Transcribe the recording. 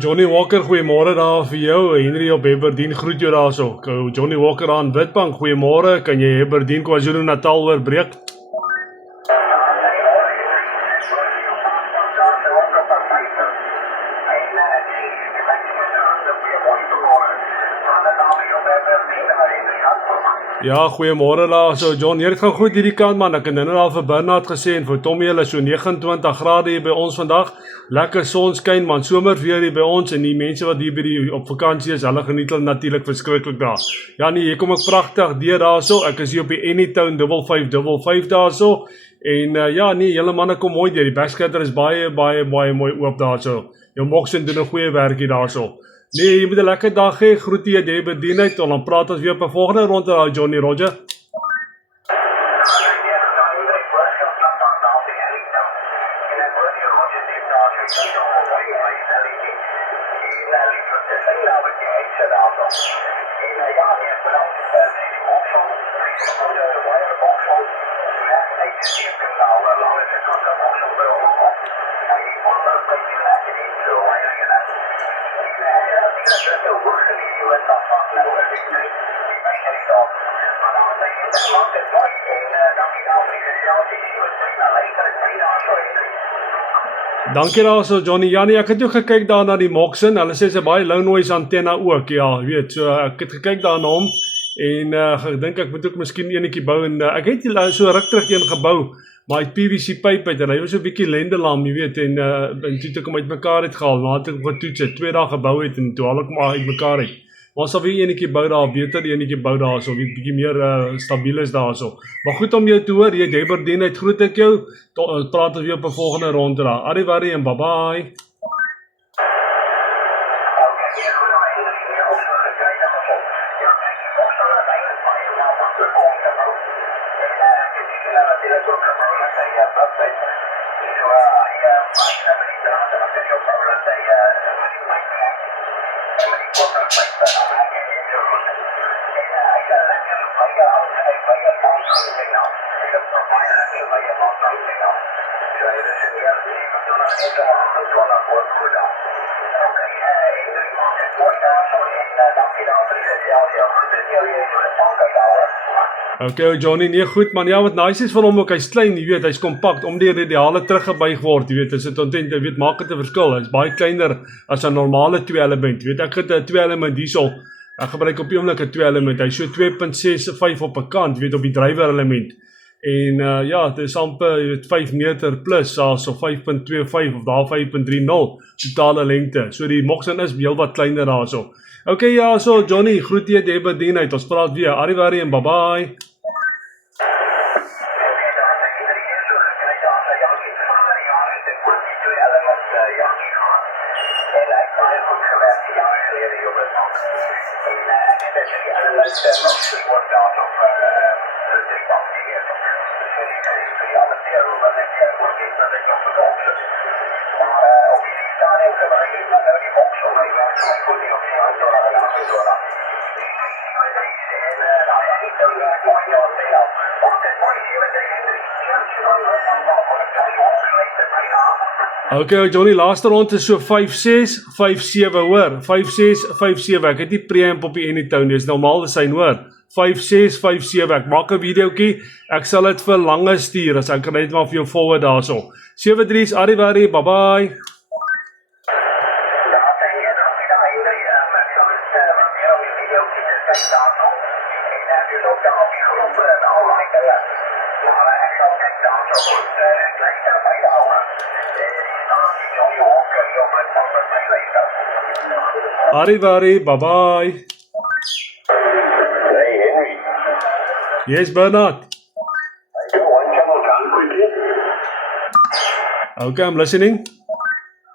Johnny Walker, goeiemôre daar vir jou. Henry op Aberdeen groet jou daarso. Johnny Walker aan Witbank, goeiemôre. Kan jy Aberdeen KwaZulu-Natal oorbreek? Ja, goeiemôre daar. So John, hier gaan goed hierdie kant man. Ek het nou al vir Bernard gesê en vir Tommy hulle so 29 grade hier by ons vandag. Lekker sonskyn man, somer weer hier by ons en die mense wat hier by die op vakansie is, hulle geniet hulle natuurlik verskriklik daar. Ja nee, hier kom ek pragtig deur daarso. Ek is hier op die Anytown 5555 daarso. En ja nee, julle manne kom mooi deur. Die backscatter is baie mooi oop daarso. Jou Moxen doen 'n goeie werkie daarso. Nee, jy moet 'n lekker dag hê. Groete jy daar bedien uit. Dan praat ons weer op 'n volgende ronde daar Johnny Roger. Dankie daarso Johnny. Janie, ek het ook gekyk daar na die Moxen. Hulle sê sy baie low noise antenne ook. Ja, weet, so ek het gekyk daar na hom en ek dink ek moet ook miskien enetjie bou en ek het so ruk terug een gebou, maar hy PVC pyp uit en hy was so 'n bietjie lendelam, jy weet, en toe het ek hom uitmekaar uitgehaal, maar het ek getoets het 2 dae gebou het en toe haal ek hom uitmekaar uit. Maar sal weer enetjie bou daar, beter enetjie bou daar so, wie bietjie meer stabiel is daar so. Maar goed om jou te hoor, jy Aberdeen uit, groet ek jou. Praat ons weer op 'n volgende ronde daar. Arrivederci en bye bye. Okay, Johnny, nee goed man, ja wat nice is van hom ook, hy's klein, jy weet, hy's kompakt, om die radiale teruggebuig word, jy weet, is dit ontent, jy weet, maak dit 'n verskil, hy's baie kleiner as 'n normale 2 element, jy weet, ek het 'n 2 element hierso, ek gebruik op die oomblik 'n 2 element, hy's so 2.65 op 'n kant, jy weet, op die drywer element, en ja, dit is amper, jy weet, 5 meter plus, so 5.25 of daar 5.30 totale lengte, so die Moxen is heel wat kleiner daar so. Okay, ja, so Johnny, groet jy die Aberdeen uit, ons praat weer, arrivederci en bye bye. Okay, Johnny, laaste rond is so 5-6, 5-7 hoor, 5-6, 5-7, ek het nie preamp op die Anytown, dis normaal die sein hoor, 5-6, 5-7, ek maak 'n videoetjie, ek sal dit vir lange stuur, as ek net maar vir jou forward daarso. 7-3's, arrivederci, bye bye. Arrivederci, bye bye. Hey Henry. Yes, Bernard. I do one channel down quickly. Okay, I'm listening.